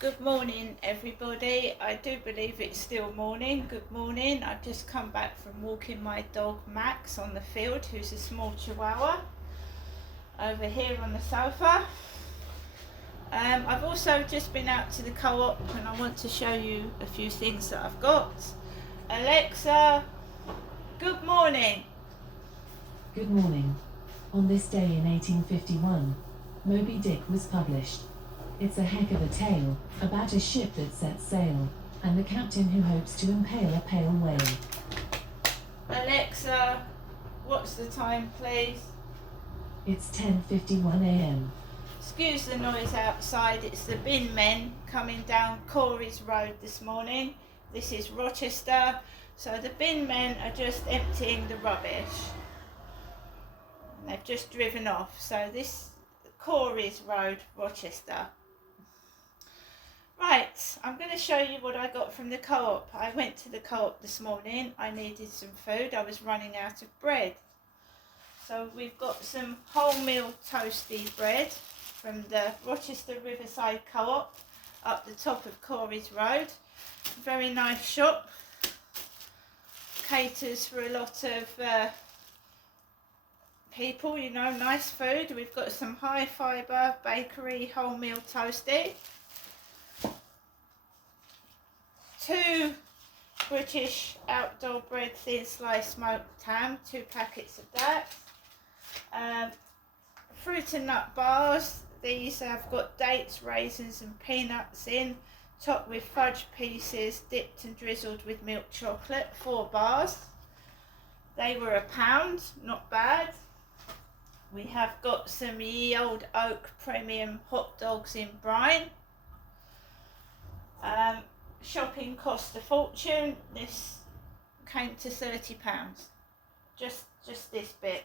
Good morning, everybody. I do believe it's still morning. Good morning. I've just come back from walking my dog Max on the field, who's a small chihuahua, over here on the sofa. I've also just been out to the co-op and I want to show you a few things that I've got. Alexa, good morning. Good morning. On this day in 1851, Moby Dick was published. It's a heck of a tale, about a ship that sets sail, and the captain who hopes to impale a pale whale. Alexa, what's the time, please? It's 10:51 a.m. Excuse the noise outside, it's the bin men coming down Corey's Road this morning. This is Rochester, so the bin men are just emptying the rubbish. They've just driven off, so this Corey's Road, Rochester. Right, I'm going to show you what I got from the co-op. I went to the co-op this morning, I needed some food, I was running out of bread. So we've got some wholemeal toasty bread from the Rochester Riverside Co-op up the top of Corey's Road. Very nice shop, caters for a lot of people, you know, nice food. We've got some high fibre bakery wholemeal toasty. 2 British outdoor bread thin sliced smoked ham, 2 packets of that. Fruit and nut bars. These have got dates, raisins and peanuts in, topped with fudge pieces, dipped and drizzled with milk chocolate, 4 bars. They were £1, not bad. We have got some Ye Old Oak premium hot dogs in brine. Shopping cost a fortune. This came to £30. Just this bit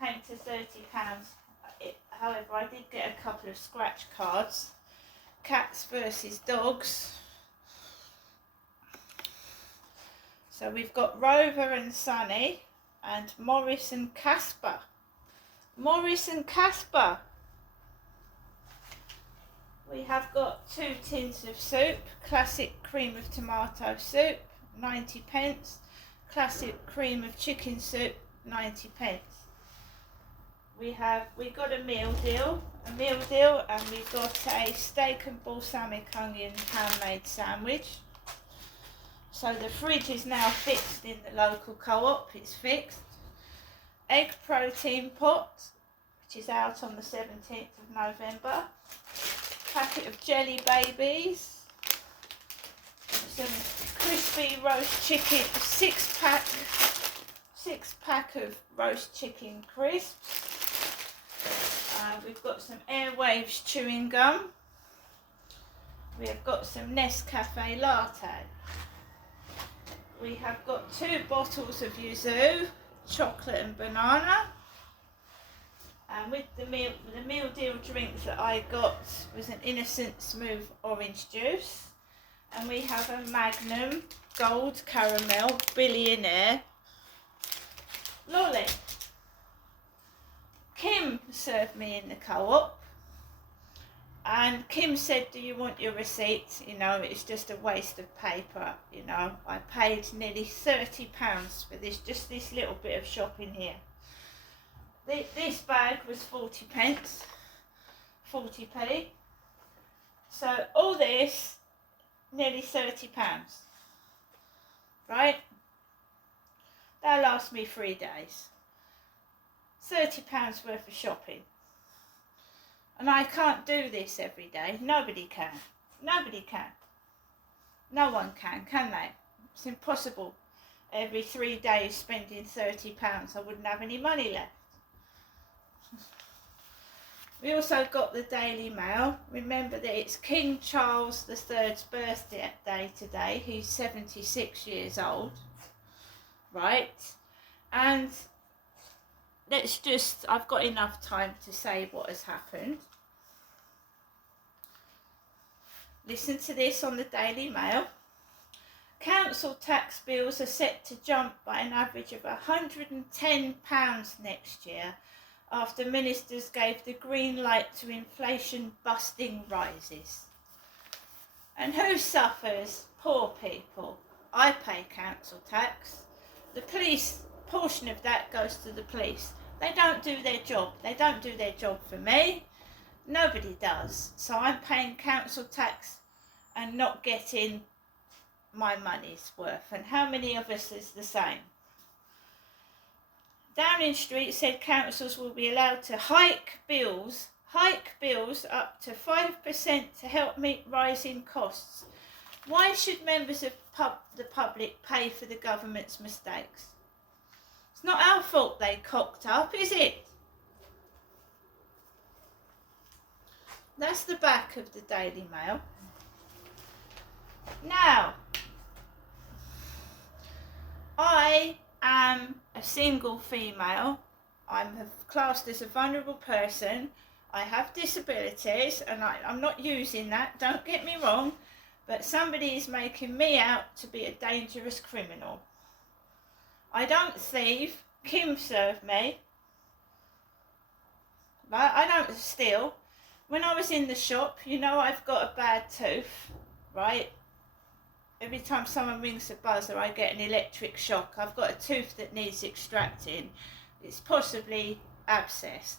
came to £30. However, I did get a couple of scratch cards. Cats versus dogs. So we've got Rover and Sunny and Morris and Casper. Morris and Casper. We have got 2 tins of soup, classic cream of tomato soup, 90p, classic cream of chicken soup, 90p. We got a meal deal, and we got a steak and balsamic onion handmade sandwich. So the fridge is now fixed in the local co-op, it's fixed. Egg protein pot, which is out on the 17th of November. Packet of Jelly Babies, some crispy roast chicken, 6 pack of roast chicken crisps. We've got some Airwaves chewing gum. We have got some Nescafe latte. We have got 2 bottles of Yuzu, chocolate and banana. And with the meal deal drinks that I got was an Innocent Smooth orange juice. And we have a Magnum Gold Caramel Billionaire lolly. Kim served me in the co-op. And Kim said, do you want your receipt? You know, it's just a waste of paper. You know, I paid nearly £30 for just this little bit of shopping here. This bag was 40p, 40p. So all this, nearly £30, right? That lasts me 3 days. £30 worth of shopping. And I can't do this every day. Nobody can. Nobody can. No one can they? It's impossible. Every 3 days spending £30, I wouldn't have any money left. We also got the Daily Mail. Remember that it's King Charles III's birthday today. He's 76 years old, right? And I've got enough time to say what has happened. Listen to this on the Daily Mail. Council tax bills are set to jump by an average of £110 next year after ministers gave the green light to inflation-busting rises. And who suffers? Poor people. I pay council tax. The police, portion of that goes to the police. They don't do their job. They don't do their job for me. Nobody does. So I'm paying council tax and not getting my money's worth. And how many of us is the same? Downing Street said councils will be allowed to hike bills up to 5% to help meet rising costs. Why should members of the public pay for the government's mistakes? It's not our fault they cocked up, is it? That's the back of the Daily Mail. Now, I am a single female. I'm classed as a vulnerable person. I have disabilities, and I'm not using that, don't get me wrong, but somebody is making me out to be a dangerous criminal. I don't thieve. Kim served me. But I don't steal. When I was in the shop, you know I've got a bad tooth, right? Every time someone rings the buzzer, I get an electric shock. I've got a tooth that needs extracting. It's possibly abscessed.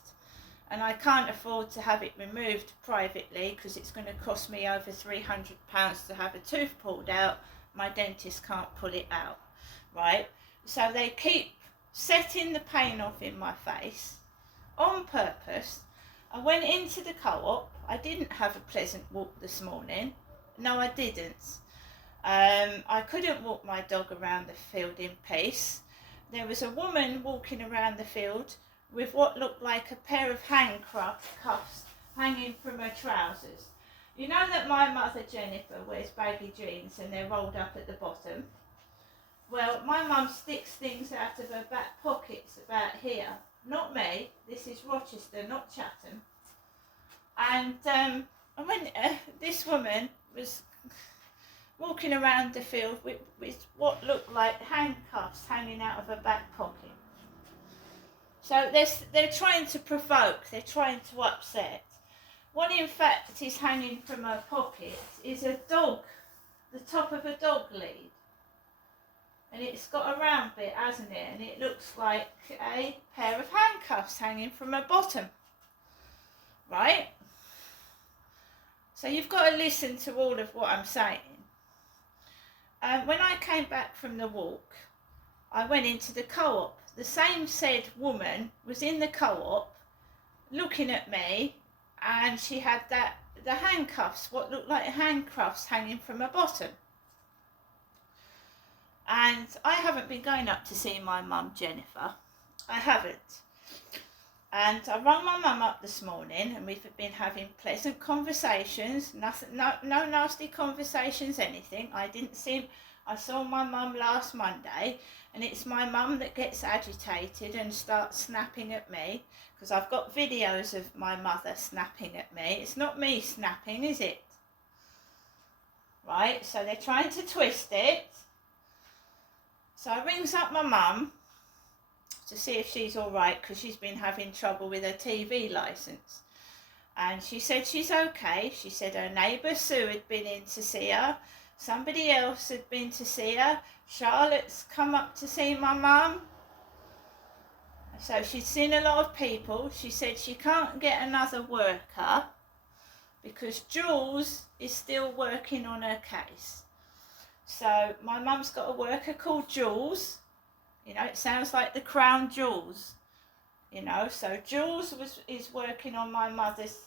And I can't afford to have it removed privately because it's going to cost me over £300 to have a tooth pulled out. My dentist can't pull it out, right? So they keep setting the pain off in my face on purpose. I went into the co-op. I didn't have a pleasant walk this morning. No, I didn't. I couldn't walk my dog around the field in peace. There was a woman walking around the field with what looked like a pair of handcuffs hanging from her trousers. You know that my mother Jennifer wears baggy jeans and they're rolled up at the bottom? Well, my mum sticks things out of her back pockets about here. Not me, this is Rochester, not Chatham. And when this woman was walking around the field with what looked like handcuffs hanging out of her back pocket. So they're trying to provoke, they're trying to upset. What in fact is hanging from her pocket is a dog, the top of a dog lead. And it's got a round bit, hasn't it? And it looks like a pair of handcuffs hanging from her bottom. Right? So you've got to listen to all of what I'm saying. When I came back from the walk, I went into the co-op. The same said woman was in the co-op looking at me, and she had the handcuffs, what looked like handcuffs hanging from her bottom. And I haven't been going up to see my mum Jennifer. I haven't. And I rang my mum up this morning, and we've been having pleasant conversations. Nothing, no nasty conversations, anything. I saw my mum last Monday, and it's my mum that gets agitated and starts snapping at me, because I've got videos of my mother snapping at me. It's not me snapping, is it? Right, so they're trying to twist it. So I rings up my mum to see if she's all right, because she's been having trouble with her TV licence. And she said she's okay. She said her neighbour Sue had been in to see her. Somebody else had been to see her. Charlotte's come up to see my mum. So she's seen a lot of people. She said she can't get another worker because Jules is still working on her case. So my mum's got a worker called Jules. You know, it sounds like the crown jewels. You know, so Jules is working on my mother's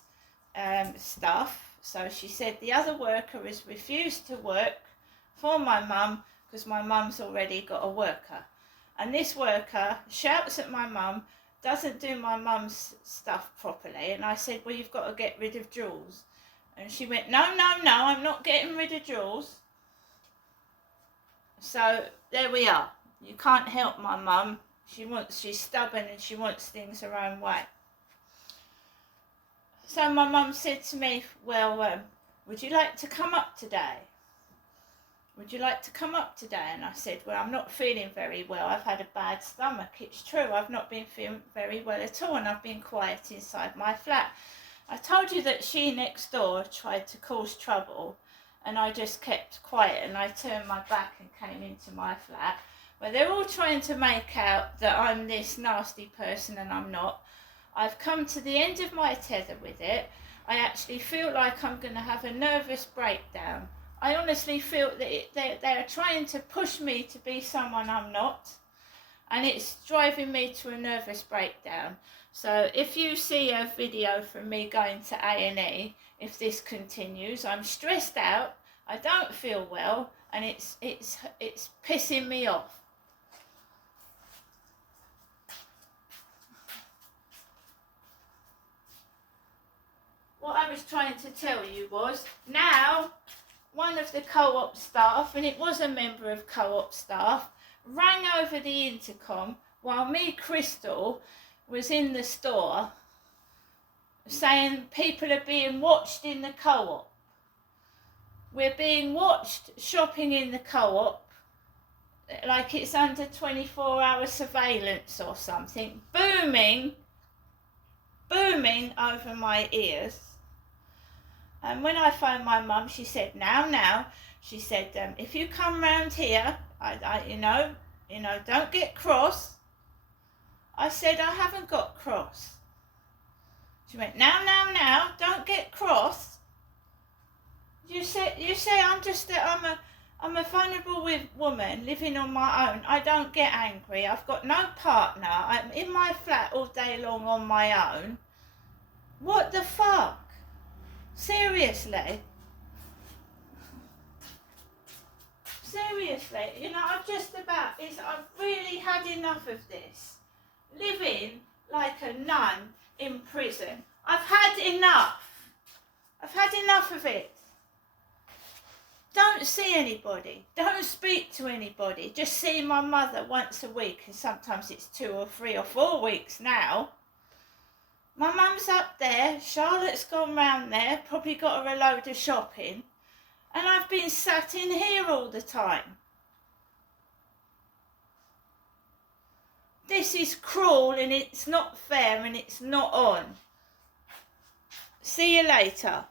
stuff. So she said the other worker has refused to work for my mum because my mum's already got a worker. And this worker shouts at my mum, doesn't do my mum's stuff properly. And I said, well, you've got to get rid of Jules. And she went, no, I'm not getting rid of Jules. So there we are. You can't help my mum. She's stubborn and she wants things her own way. So my mum said to me, well, would you like to come up today? Would you like to come up today? And I said, well, I'm not feeling very well. I've had a bad stomach. It's true. I've not been feeling very well at all, and I've been quiet inside my flat. I told you that she next door tried to cause trouble, and I just kept quiet and I turned my back and came into my flat. Well, they're all trying to make out that I'm this nasty person and I'm not. I've come to the end of my tether with it. I actually feel like I'm going to have a nervous breakdown. I honestly feel that they are trying to push me to be someone I'm not, and it's driving me to a nervous breakdown. So if you see a video from me going to A&E, if this continues, I'm stressed out, I don't feel well, and it's pissing me off. What I was trying to tell you was, now one of the co-op staff, and it was a member of co-op staff, rang over the intercom while me, Crystal, was in the store saying people are being watched in the co-op. We're being watched shopping in the co-op like it's under 24-hour surveillance or something, booming over my ears. And when I phoned my mum, she said, now, she said, if you come round here, I don't get cross. I said, I haven't got cross. She went, now, don't get cross. You say I'm a vulnerable woman living on my own. I don't get angry. I've got no partner. I'm in my flat all day long on my own. What the fuck? Seriously, I've really had enough of this. Living like a nun in prison. I've had enough of it. Don't see anybody, don't speak to anybody, just see my mother once a week, and sometimes it's 2 or 3 or 4 weeks now. My mum's up there, Charlotte's gone round there, probably got her a load of shopping, and I've been sat in here all the time. This is cruel and it's not fair and it's not on. See you later.